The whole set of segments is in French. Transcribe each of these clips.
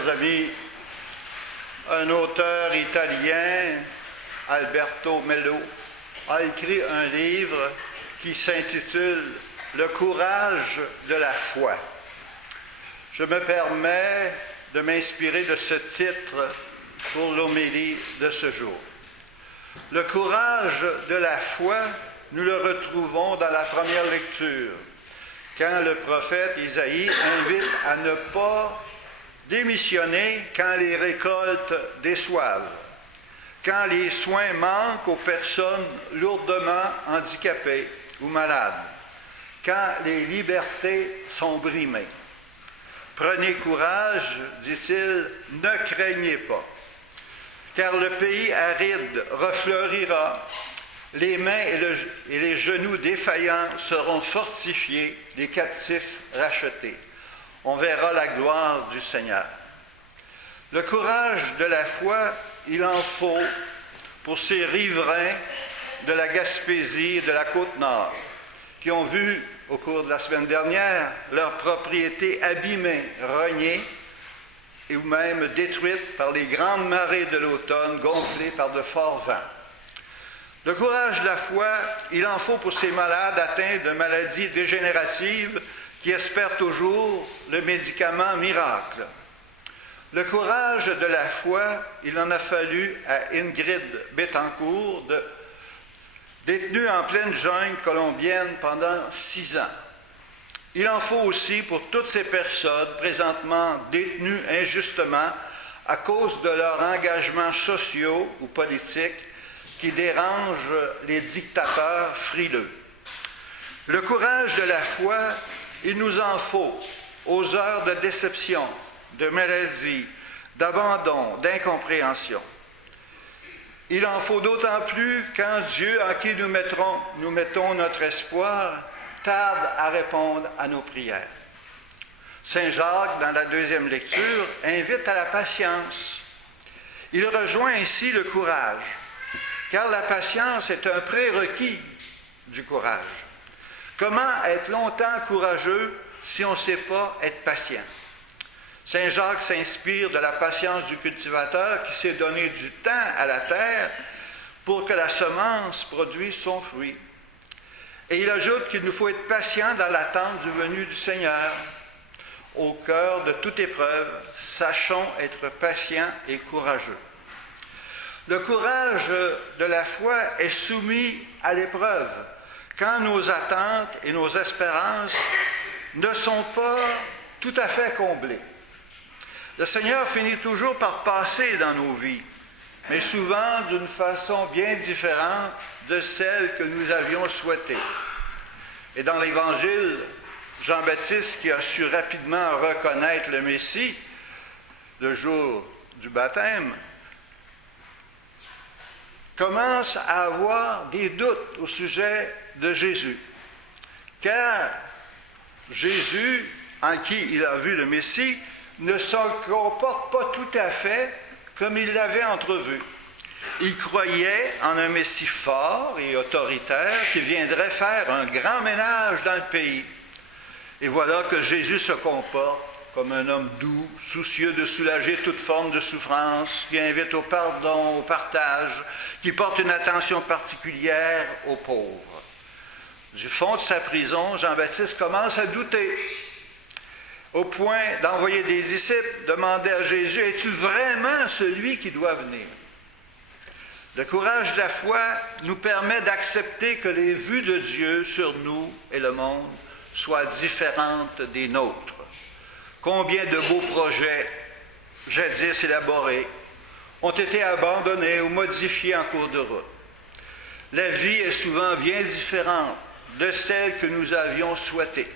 chers amis, un auteur italien, Alberto Mello, a écrit un livre qui s'intitule « Le courage de la foi ». Je me permets de m'inspirer de ce titre pour l'homélie de ce jour. Le courage de la foi, nous le retrouvons dans la première lecture, quand le prophète Isaïe invite à ne pas démissionner quand les récoltes déçoivent, quand les soins manquent aux personnes lourdement handicapées ou malades, quand les libertés sont brimées. Prenez courage, dit-il, ne craignez pas, car le pays aride refleurira, les mains et les genoux défaillants seront fortifiés, les captifs rachetés. On verra la gloire du Seigneur. Le courage de la foi, il en faut pour ces riverains de la Gaspésie et de la Côte-Nord, qui ont vu, au cours de la semaine dernière, leurs propriétés abîmées, rognées, et ou même détruites par les grandes marées de l'automne, gonflées par de forts vents. Le courage de la foi, il en faut pour ces malades atteints de maladies dégénératives qui espèrent toujours le médicament miracle. Le courage de la foi, il en a fallu à Ingrid Betancourt, détenue en pleine jungle colombienne pendant 6 ans. Il en faut aussi pour toutes ces personnes présentement détenues injustement à cause de leurs engagements sociaux ou politiques qui dérangent les dictateurs frileux. Le courage de la foi, il nous en faut aux heures de déception, de maladie, d'abandon, d'incompréhension. Il en faut d'autant plus quand Dieu, en qui nous mettons notre espoir, tarde à répondre à nos prières. Saint Jacques, dans la deuxième lecture, invite à la patience. Il rejoint ainsi le courage, car la patience est un prérequis du courage. Comment être longtemps courageux si on ne sait pas être patient? Saint Jacques s'inspire de la patience du cultivateur qui s'est donné du temps à la terre pour que la semence produise son fruit. Et il ajoute qu'il nous faut être patient dans l'attente du venu du Seigneur. Au cœur de toute épreuve, sachons être patients et courageux. Le courage de la foi est soumis à l'épreuve quand nos attentes et nos espérances ne sont pas tout à fait comblées. Le Seigneur finit toujours par passer dans nos vies, mais souvent d'une façon bien différente de celle que nous avions souhaitée. Et dans l'Évangile, Jean-Baptiste, qui a su rapidement reconnaître le Messie le jour du baptême, commence à avoir des doutes au sujet de Jésus. Car Jésus, en qui il a vu le Messie, ne se comporte pas tout à fait comme il l'avait entrevu. Il croyait en un Messie fort et autoritaire qui viendrait faire un grand ménage dans le pays. Et voilà que Jésus se comporte comme un homme doux, soucieux de soulager toute forme de souffrance, qui invite au pardon, au partage, qui porte une attention particulière aux pauvres. Du fond de sa prison, Jean-Baptiste commence à douter, au point d'envoyer des disciples demander à Jésus « Es-tu vraiment celui qui doit venir ?» Le courage de la foi nous permet d'accepter que les vues de Dieu sur nous et le monde soient différentes des nôtres. Combien de beaux projets, jadis élaborés, ont été abandonnés ou modifiés en cours de route. La vie est souvent bien différente de celle que nous avions souhaitée.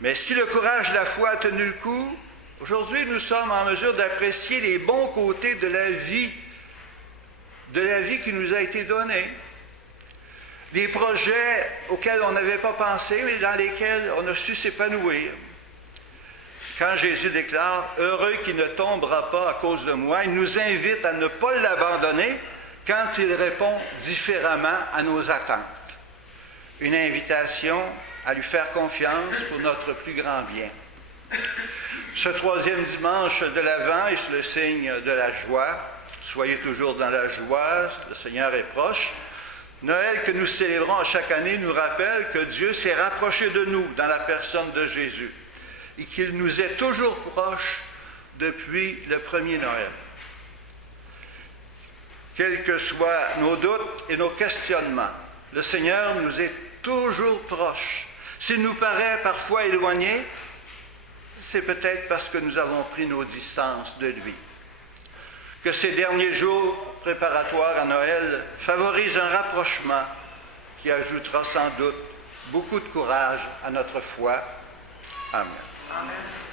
Mais si le courage de la foi a tenu le coup, aujourd'hui nous sommes en mesure d'apprécier les bons côtés de la vie qui nous a été donnée. Des projets auxquels on n'avait pas pensé, mais dans lesquels on a su s'épanouir. Quand Jésus déclare « Heureux qui ne tombera pas à cause de moi », il nous invite à ne pas l'abandonner quand il répond différemment à nos attentes. Une invitation à lui faire confiance pour notre plus grand bien. Ce troisième dimanche de l'Avent est le signe de la joie. Soyez toujours dans la joie, le Seigneur est proche. Noël que nous célébrons chaque année nous rappelle que Dieu s'est rapproché de nous dans la personne de Jésus et qu'il nous est toujours proche depuis le premier Noël. Quels que soient nos doutes et nos questionnements, le Seigneur nous est toujours proche. S'il nous paraît parfois éloigné, c'est peut-être parce que nous avons pris nos distances de lui. Que ces derniers jours préparatoires à Noël favorisent un rapprochement qui ajoutera sans doute beaucoup de courage à notre foi. Amen. Amen.